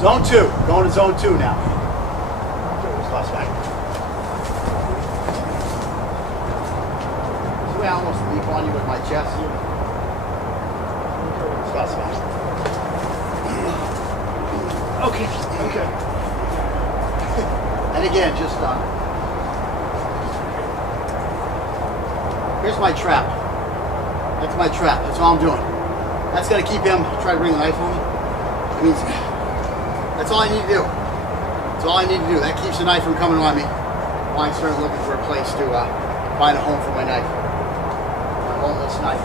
Zone 2. Going to zone 2 now. Toss back. See, I almost leap on you with my chest. Toss back. Okay. Okay. And again, just here's my trap. That's my trap. That's all I'm doing. That's gonna keep him. Try to bring the knife on me. It means that's all I need to do. That's all I need to do. That keeps the knife from coming on me while I start looking for a place to find a home for my knife. My homeless knife.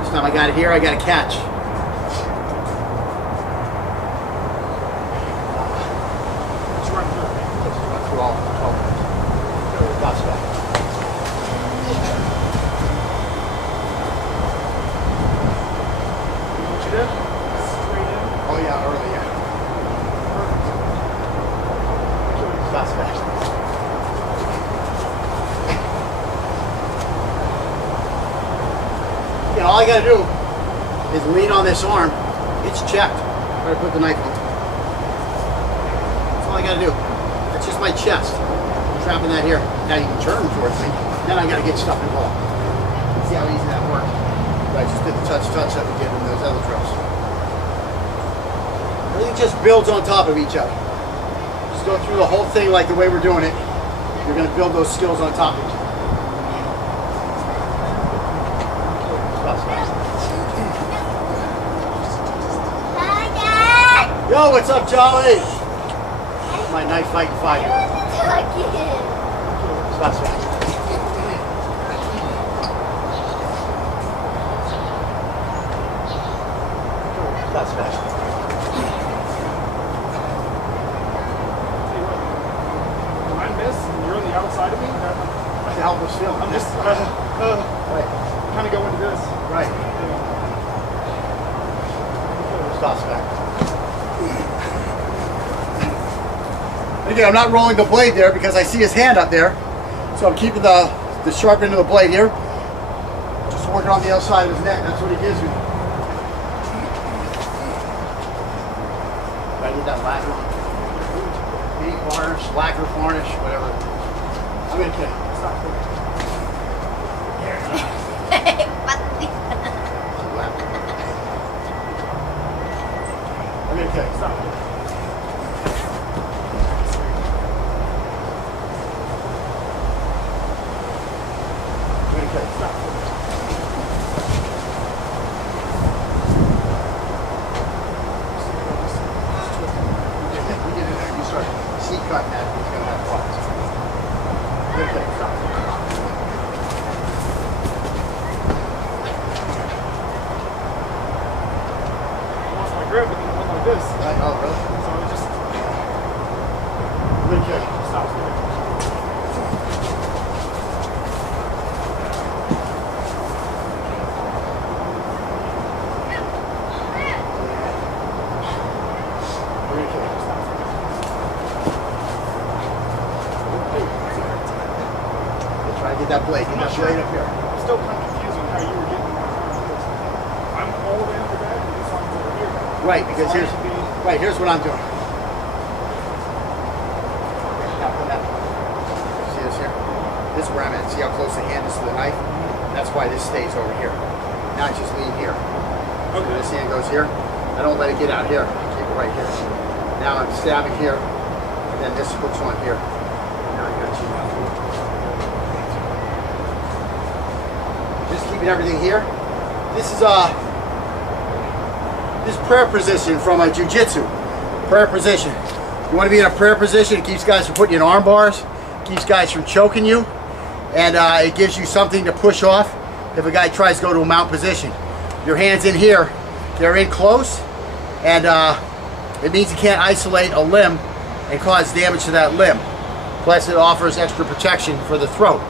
This time I got it here. I got to catch. Oh yeah, early, yeah. That's fast. You know, all I gotta do is lean on this arm. It's checked. Try to put the knife on. That's all I gotta do. That's just my chest. I'm trapping that here. Now you can turn towards me. Then I gotta get stuff involved. See how easy that works. I just did the touch that we did in those other drills. Everything just builds on top of each other. Just go through the whole thing like the way we're doing it. You're going to build those skills on top of each other. Hi, Dad! Yo, what's up, Charlie? My knife fighting fighter. That's fast. That's fast. When I miss and you're on the outside of me, To help us feel. I'm just right. kind of go into this. Right. Stops back. And again, I'm not rolling the blade there because I see his hand up there. So I'm keeping the sharp end of the blade here. Just working on the outside of his neck. That's what he gives me. I need that lacquer. Paint varnish, lacquer varnish, whatever. I'm gonna kill you. Stop. I'm gonna kill you. Stop. I'm gonna kill you. Stop. Seat cut that he's going to have parts. Okay, stop. I lost my grip and then it went like this. Right, oh, really? So it just Okay. stops me. Try to get that blade. Get that blade up here. I'm still kind of confused on how you were getting my arm. I'm all the way under that and this arm's over here. Right, because It's here's hard to be- right. Here's what I'm doing. Now put that. See this here? This is where I'm at. See how close the hand is to the knife? That's why this stays over here. Now I just lean here. Okay. This hand goes here. I don't let it get out here. Keep it right here. Now I'm stabbing here, and then this hooks on here. Now I got you. Just keeping everything here. This is this prayer position from a jiu-jitsu. Prayer position. You want to be in a prayer position. It keeps guys from putting you in arm bars. Keeps guys from choking you, and it gives you something to push off if a guy tries to go to a mount position. Your hands in here, they're in close, and it means you can't isolate a limb and cause damage to that limb. Plus it offers extra protection for the throat.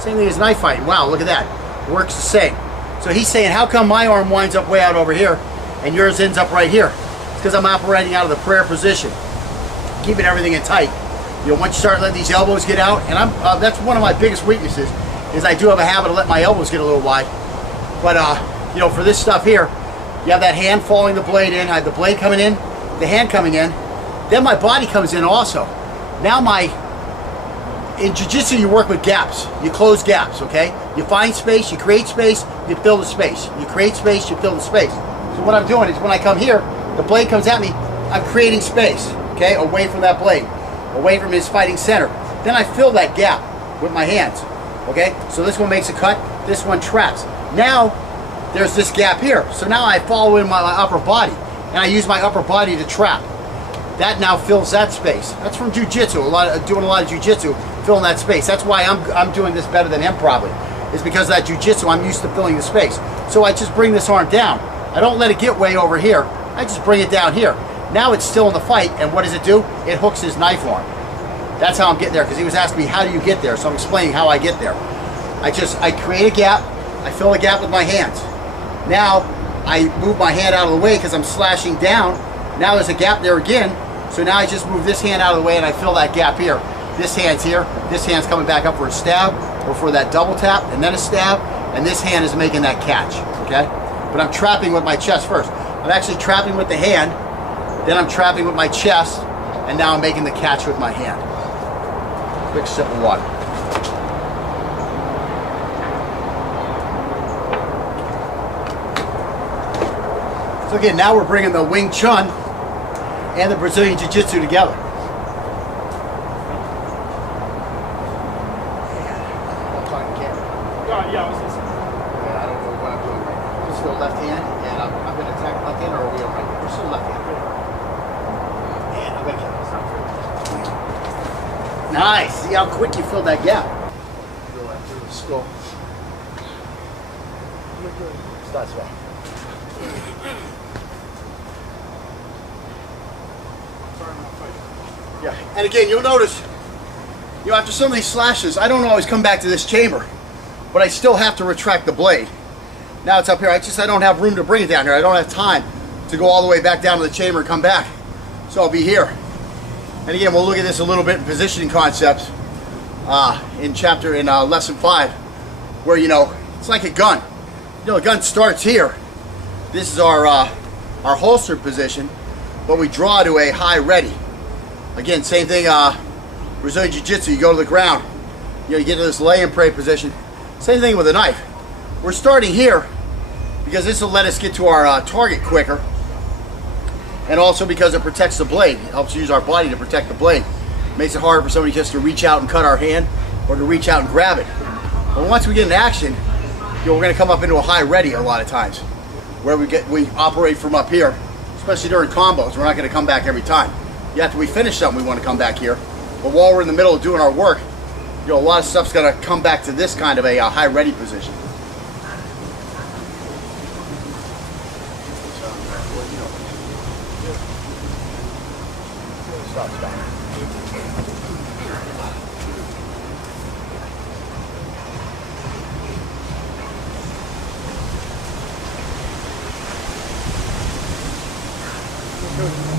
Same thing as knife fighting. Wow, look at that. Works the same. So he's saying, how come my arm winds up way out over here and yours ends up right here? It's because I'm operating out of the prayer position, keeping everything in tight. You know, once you start letting these elbows get out, and that's one of my biggest weaknesses, is I do have a habit of letting my elbows get a little wide. But you know, for this stuff here, you have that hand following the blade in, I have the blade coming in, the hand coming in, then my body comes in also. Now in jiu-jitsu you work with gaps. You close gaps, okay? You find space, you create space, you fill the space. You create space, you fill the space. So what I'm doing is when I come here, the blade comes at me, I'm creating space, okay? Away from that blade, away from his fighting center. Then I fill that gap with my hands, okay? So this one makes a cut, this one traps. Now, there's this gap here. So now I follow in my upper body, and I use my upper body to trap. That now fills that space. That's from jiu-jitsu, doing a lot of jiu-jitsu, filling that space. That's why I'm doing this better than him probably. Is because of that jiu-jitsu, I'm used to filling the space. So I just bring this arm down. I don't let it get way over here. I just bring it down here. Now it's still in the fight, and what does it do? It hooks his knife arm. That's how I'm getting there, because he was asking me, how do you get there? So I'm explaining how I get there. I create a gap, I fill the gap with my hands. Now, I move my hand out of the way because I'm slashing down. Now there's a gap there again, so now I just move this hand out of the way and I fill that gap here. This hand's here, this hand's coming back up for a stab, or for that double tap, and then a stab, and this hand is making that catch, okay? But I'm trapping with my chest first. I'm actually trapping with the hand, then I'm trapping with my chest, and now I'm making the catch with my hand. Quick sip of water. So again, now we're bringing the Wing Chun and the Brazilian Jiu-Jitsu together. Yeah, I was listening. I don't know what I'm doing right now. I'm just still left hand, and I'm going to attack left hand, or are we all right? We're still left hand. And I'm going to kill. Nice. See how quick you filled that gap. Drill that through the skull. Starts well. Yeah, and again, you'll notice, you know, after some of these slashes, I don't always come back to this chamber, but I still have to retract the blade. Now it's up here. I don't have room to bring it down here. I don't have time to go all the way back down to the chamber and come back. So I'll be here. And again, we'll look at this a little bit in positioning concepts in lesson 5, where, you know, it's like a gun. You know, a gun starts here. This is our holstered position, but we draw to a high ready. Again, same thing, Brazilian Jiu-Jitsu, you go to the ground, you know, you get to this lay and pray position. Same thing with a knife. We're starting here because this will let us get to our target quicker, and also because it protects the blade. It helps use our body to protect the blade. It makes it harder for somebody just to reach out and cut our hand, or to reach out and grab it. But once we get in action, you know, we're going to come up into a high ready a lot of times, where we operate from up here, especially during combos. We're not going to come back every time. After we finish something, we want to come back here. But while we're in the middle of doing our work, you know, a lot of stuff's going to come back to this kind of a high ready position.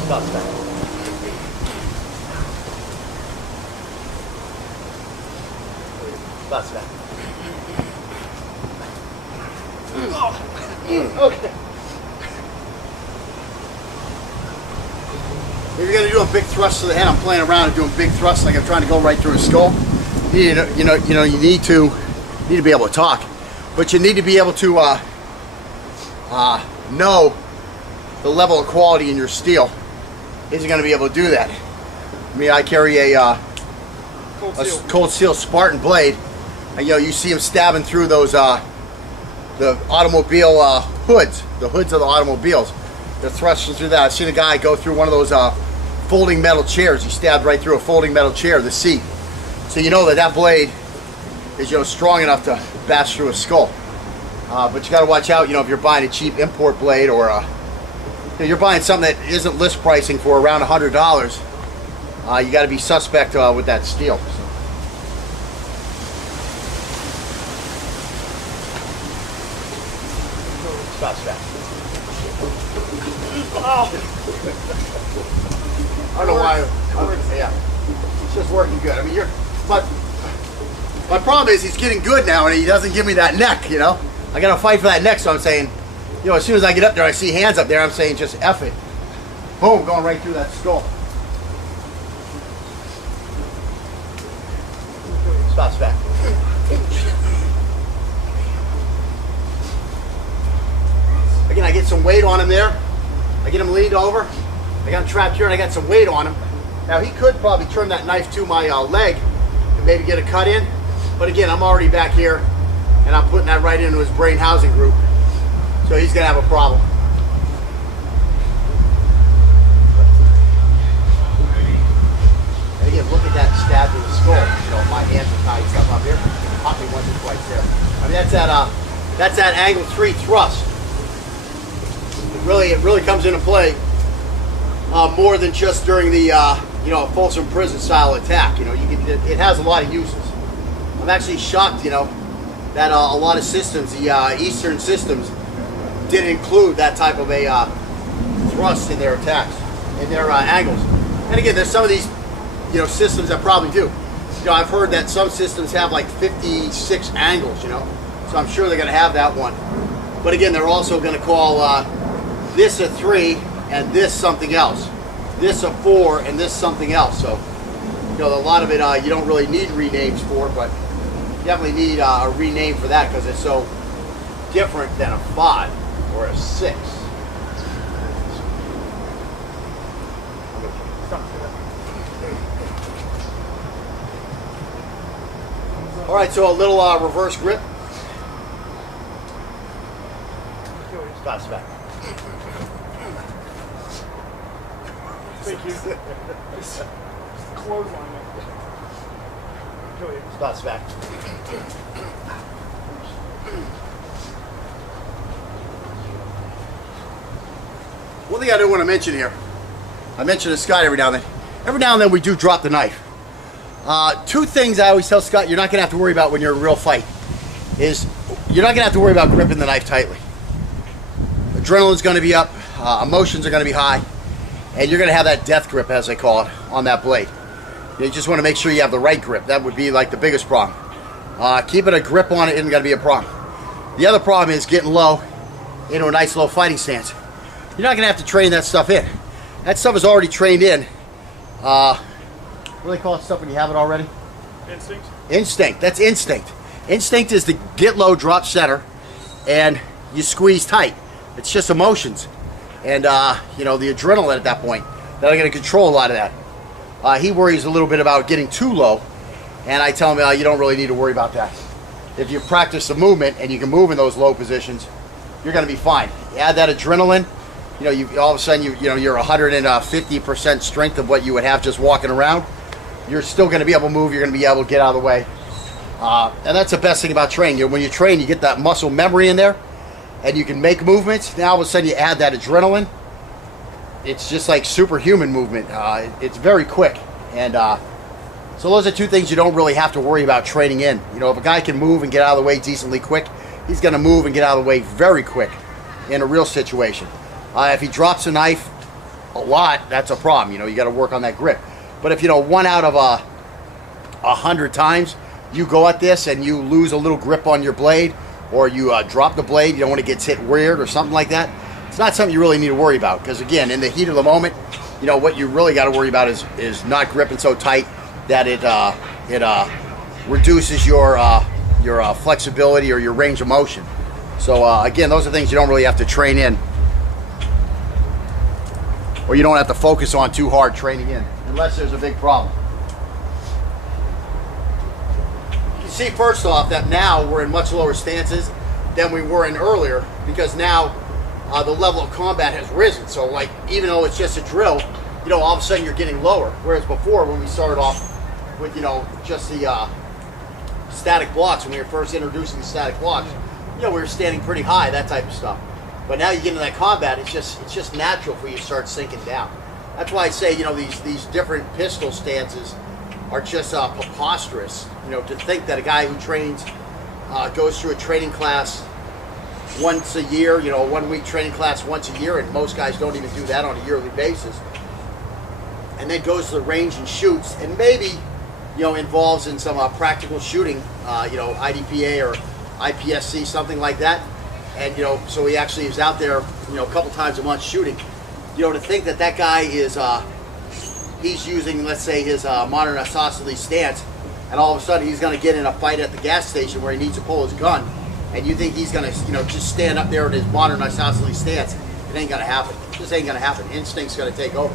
Stop. That's back. Okay. If you're going to do a big thrust to the head, I'm playing around and doing big thrusts like I'm trying to go right through his skull. You need to be able to talk, but you need to be able to know the level of quality in your steel. Isn't going to be able to do that. I mean, I carry a cold steel Spartan blade, and you know, you see him stabbing through those the automobile hoods, the hoods of the automobiles. They're thrusting through that. I've seen a guy go through one of those folding metal chairs. He stabbed right through a folding metal chair, the seat. So you know that blade is, you know, strong enough to bash through a skull. But you got to watch out, you know, if you're buying a cheap import blade, or you know, you're buying something that isn't list pricing for around $100. You got to be suspect with that steel. Stop. Oh. I don't know why. Yeah, it's just working good. I mean, but My problem is he's getting good now and he doesn't give me that neck, you know? I gotta fight for that neck, so I'm saying, you know, as soon as I get up there, I see hands up there, I'm saying just F it. Boom, going right through that skull. Stops back. Again, I get some weight on him there. I get him leaned over. I got him trapped here and I got some weight on him. Now he could probably turn that knife to my leg and maybe get a cut in. But again, I'm already back here and I'm putting that right into his brain housing group. So he's gonna have a problem. And again, look at that stab to the skull. You know, my hands are tied stuff up here. Pop me once or twice there. I mean, that's that angle 3 thrust. It really comes into play more than just during the you know, Folsom Prison style attack. You know, it has a lot of uses. I'm actually shocked, you know, that a lot of systems, the Eastern systems, didn't include that type of a thrust in their attacks, in their angles. And again, there's some of these, you know, systems that probably do. You know, I've heard that some systems have like 56 angles, you know, so I'm sure they're going to have that one. But again, they're also going to call this a 3 and this something else, this a 4 and this something else. So, you know, a lot of it you don't really need renames for, but you definitely need a rename for that because it's so different than a 5 or a 6. All right, so a little reverse grip. Stops back. Thank you. Just clothesline it. Stops back. One thing I do want to mention here, I mention to Scott every now and then. Every now and then we do drop the knife. 2 things I always tell Scott you're not going to have to worry about when you're in a real fight is you're not going to have to worry about gripping the knife tightly. Adrenaline's going to be up, emotions are going to be high, and you're going to have that death grip, as they call it, on that blade. You just want to make sure you have the right grip. That would be like the biggest problem. Keeping a grip on it isn't going to be a problem. The other problem is getting low into a nice low fighting stance. You're not going to have to train that stuff in. That stuff is already trained in. What do they call it stuff when you have it already? Instinct. Instinct. That's instinct. Instinct is to get low, drop center, and you squeeze tight. It's just emotions. And, you know, the adrenaline at that point that are going to control a lot of that. He worries a little bit about getting too low, and I tell him you don't really need to worry about that. If you practice the movement and you can move in those low positions, you're going to be fine. You add that adrenaline, you know, you all of a sudden you know you're 150% strength of what you would have just walking around. You're still going to be able to move. You're going to be able to get out of the way, and that's the best thing about training. When you train, you get that muscle memory in there, and you can make movements. Now all of a sudden you add that adrenaline. It's just like superhuman movement. It's very quick, and so those are 2 things you don't really have to worry about training in. You know, if a guy can move and get out of the way decently quick, he's going to move and get out of the way very quick in a real situation. If he drops a knife a lot, that's a problem. You know, you got to work on that grip. But if, you know, 1 out of 100 times you go at this and you lose a little grip on your blade, or you drop the blade, you don't want to get hit weird or something like that, it's not something you really need to worry about. Because again, in the heat of the moment, you know, what you really got to worry about is not gripping so tight that it reduces your flexibility or your range of motion. So again, those are things you don't really have to train in, or you don't have to focus on too hard training in, unless there's a big problem. You can see first off that now we're in much lower stances than we were in earlier, because now the level of combat has risen. So like, even though it's just a drill, you know, all of a sudden you're getting lower. Whereas before, when we started off with, you know, just the static blocks, when we were first introducing the static blocks, you know, we were standing pretty high, that type of stuff. But now you get into that combat, it's just natural for you to start sinking down. That's why I say, you know, these different pistol stances are just preposterous. You know, to think that a guy who trains, goes through a training class once a year, you know, a 1-week training class once a year, and most guys don't even do that on a yearly basis, and then goes to the range and shoots, and maybe you know, involves in some practical shooting, you know, IDPA or IPSC, something like that. And, you know, so he actually is out there, you know, a couple times a month shooting. You know, to think that that guy is, he's using, let's say, his modern isosceles stance, and all of a sudden he's going to get in a fight at the gas station where he needs to pull his gun, and you think he's going to, you know, just stand up there in his modern isosceles stance. It ain't going to happen. It just ain't going to happen. Instinct's going to take over.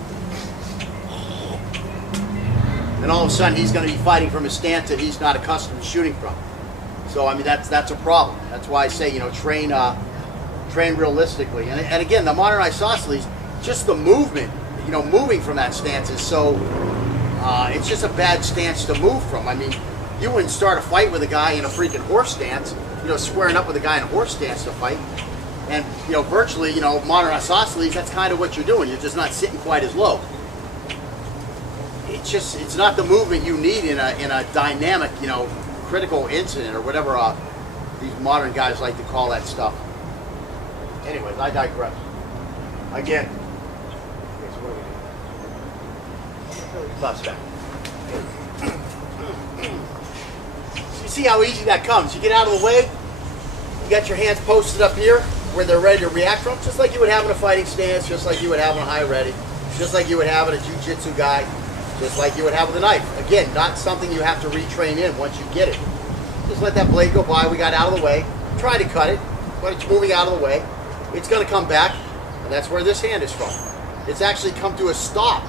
And all of a sudden he's going to be fighting from a stance that he's not accustomed to shooting from. So I mean that's a problem. That's why I say, you know, train realistically. And again, the modern isosceles, just the movement, you know, moving from that stance is so it's just a bad stance to move from. I mean, you wouldn't start a fight with a guy in a freaking horse stance, you know, squaring up with a guy in a horse stance to fight. And, you know, virtually, you know, modern isosceles, that's kind of what you're doing. You're just not sitting quite as low. It's not the movement you need in a dynamic, you know, critical incident or whatever these modern guys like to call that stuff. Anyways, I digress. Again. Okay, so what do we do? Stop back. You see how easy that comes. You get out of the way, you got your hands posted up here where they're ready to react from, just like you would have in a fighting stance, just like you would have in a high ready, just like you would have in a jiu-jitsu guy, just like you would have with a knife. Again, not something you have to retrain in once you get it. Just let that blade go by. We got out of the way. Try to cut it, but it's moving out of the way. It's going to come back, and that's where this hand is from. It's actually come to a stop,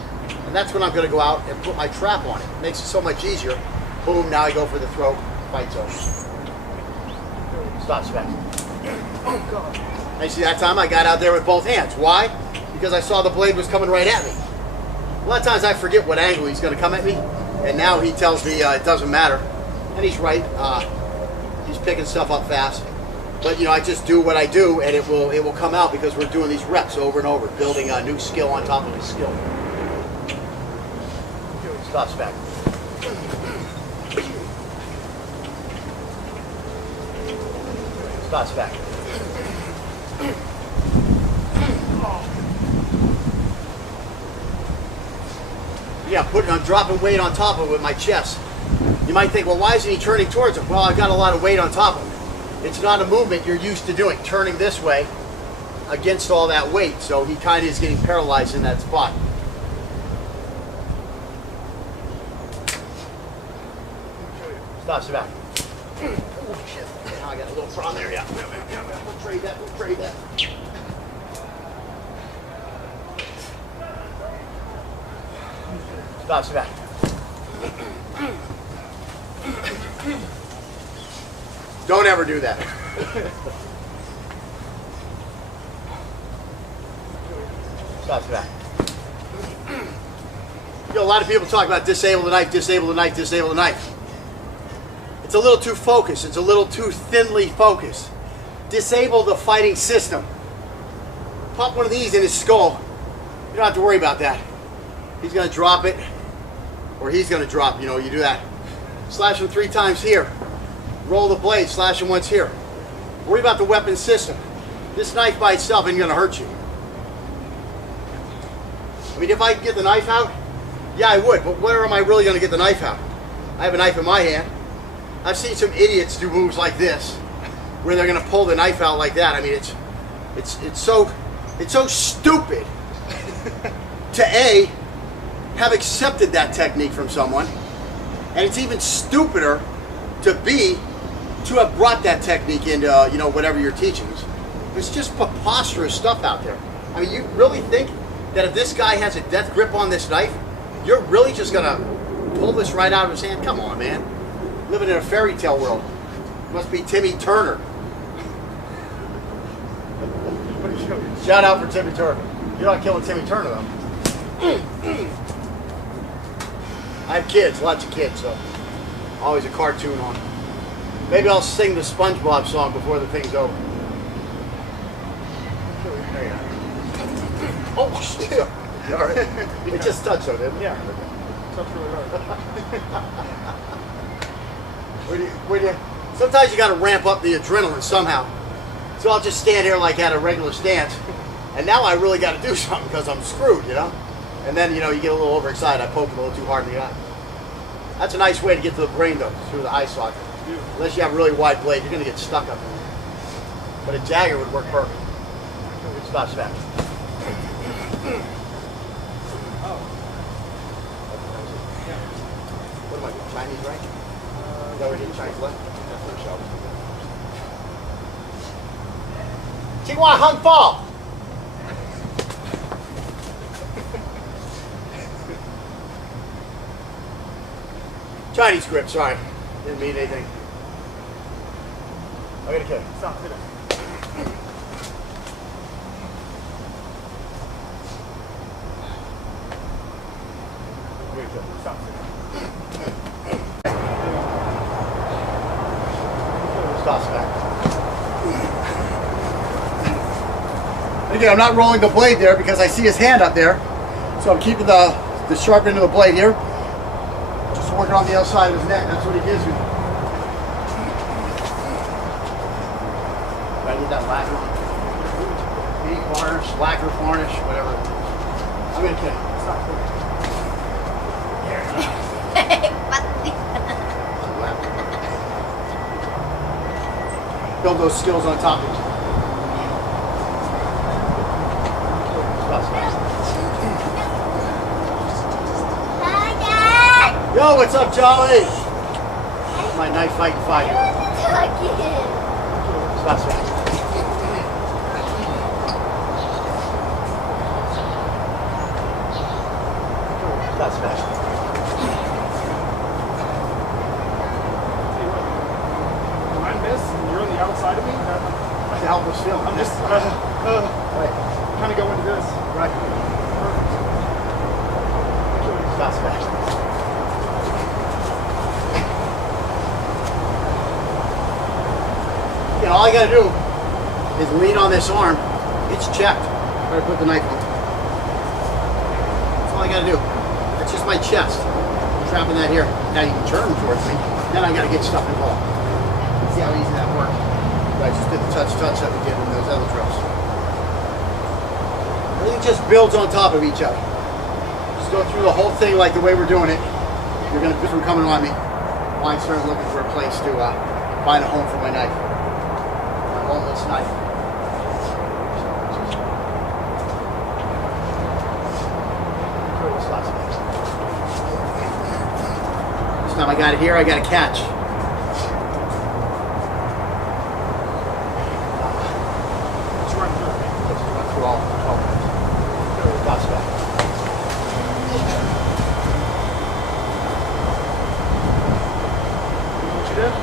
and that's when I'm going to go out and put my trap on it. It makes it so much easier. Boom, now I go for the throat. Fight's over. Stop, Spence. Oh, God. And see, that time I got out there with both hands. Why? Because I saw the blade was coming right at me. A lot of times I forget what angle he's going to come at me, and now he tells me it doesn't matter. And he's right. He's picking stuff up fast. But, you know, I just do what I do, and it will come out because we're doing these reps over and over, building a new skill on top of a skill. Stops back. Stops back. Yeah, I'm dropping weight on top of it with my chest. You might think, well, why isn't he turning towards him? Well, I've got a lot of weight on top of him. It's not a movement you're used to doing, turning this way against all that weight. So he kind of is getting paralyzed in that spot. Stops back. Oh, shit. Now I got a little problem there. Yeah. We'll trade that. We'll trade that. Stops back. Don't ever do that. Stops back. You know, a lot of people talk about disable the knife, disable the knife, disable the knife. It's a little too focused. It's a little too thinly focused. Disable the fighting system. Pop one of these in his skull. You don't have to worry about that. He's going to drop it, or he's going to drop, you know, you do that. Slash him 3 times here. Roll the blade, slash him once here. Worry about the weapon system. This knife by itself ain't going to hurt you. I mean, if I could get the knife out, yeah, I would, but where am I really going to get the knife out? I have a knife in my hand. I've seen some idiots do moves like this, where they're going to pull the knife out like that. I mean, it's so stupid to A, have accepted that technique from someone, and it's even stupider to B, to have brought that technique into, you know, whatever you're teaching. There's just preposterous stuff out there. I mean, you really think that if this guy has a death grip on this knife, you're really just going to pull this right out of his hand? Come on, man. Living in a fairy tale world. You must be Timmy Turner. Shout out for Timmy Turner. You're not killing Timmy Turner, though. I have kids, lots of kids, so always a cartoon on. Maybe I'll sing the SpongeBob song before the thing's over. There you go. Oh, shit. All right. It just touched on it. Yeah. Touched really hard. Sometimes you got to ramp up the adrenaline somehow. So I'll just stand here like at a regular stance. And now I really got to do something because I'm screwed, you know? And then, you know, you get a little overexcited. I poke it a little too hard in the eye. That's a nice way to get to the brain though, through the eye socket. Unless you have a really wide blade, you're going to get stuck up in there. But a dagger would work perfect. Stop smacking. What am I doing? Chinese right? Is that what you did? Chinese left? That's no show. Qinghua Hung Fall! Chinese script, sorry. Didn't mean anything. I gotta kill you. Stop, sit down. I gotta kill you. Stop, sit down. Stop smack. Again, I'm not rolling the blade there because I see his hand up there. So I'm keeping the sharp end of the blade here. Just working on the outside of his neck. That's what he gives me. I need that lacquer on. Paint varnish, lacquer varnish, whatever. I'm gonna kill you. Stop. Build those skills on top of each other. Hi, Dad. Yo, what's up, Charlie? My knife fighting fight. Stop smacking. Stop smacking. When I miss and you're on the outside of me, That's a helpless feeling. I'm just right. kind of go into this. Right. Stop smacking. You know, all I gotta do is lean on this arm. It's checked. Better put the knife on. That's all I gotta do. That's just my chest. I'm trapping that here. Now you can turn towards me. Then I gotta get stuff involved. See how easy that works. I just did the touch that we did in those other drills. Everything just builds on top of each other. Just go through the whole thing like the way we're doing it. You're gonna be from coming on me. I started looking for a place to find a home for my knife. My homeless knife. This time I got it here, I got a catch. Just run through it. Let's run through all 12 minutes. That's back. What you did?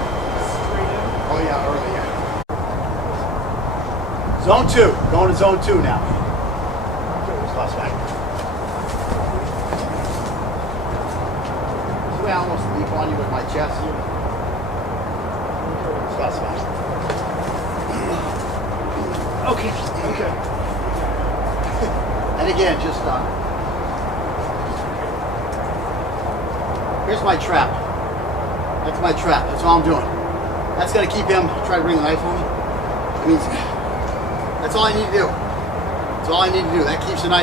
Straight in. Oh yeah, early, yeah. Zone 2. Going to zone 2 now. Toss back. See I almost leap on you with my chest? Toss back. Okay. Okay. And again, just here's my trap. That's my trap. That's all I'm doing. That's gonna keep him. Try to bring the knife on me. It means that's all I need to do. That's all I need to do. That keeps the knife.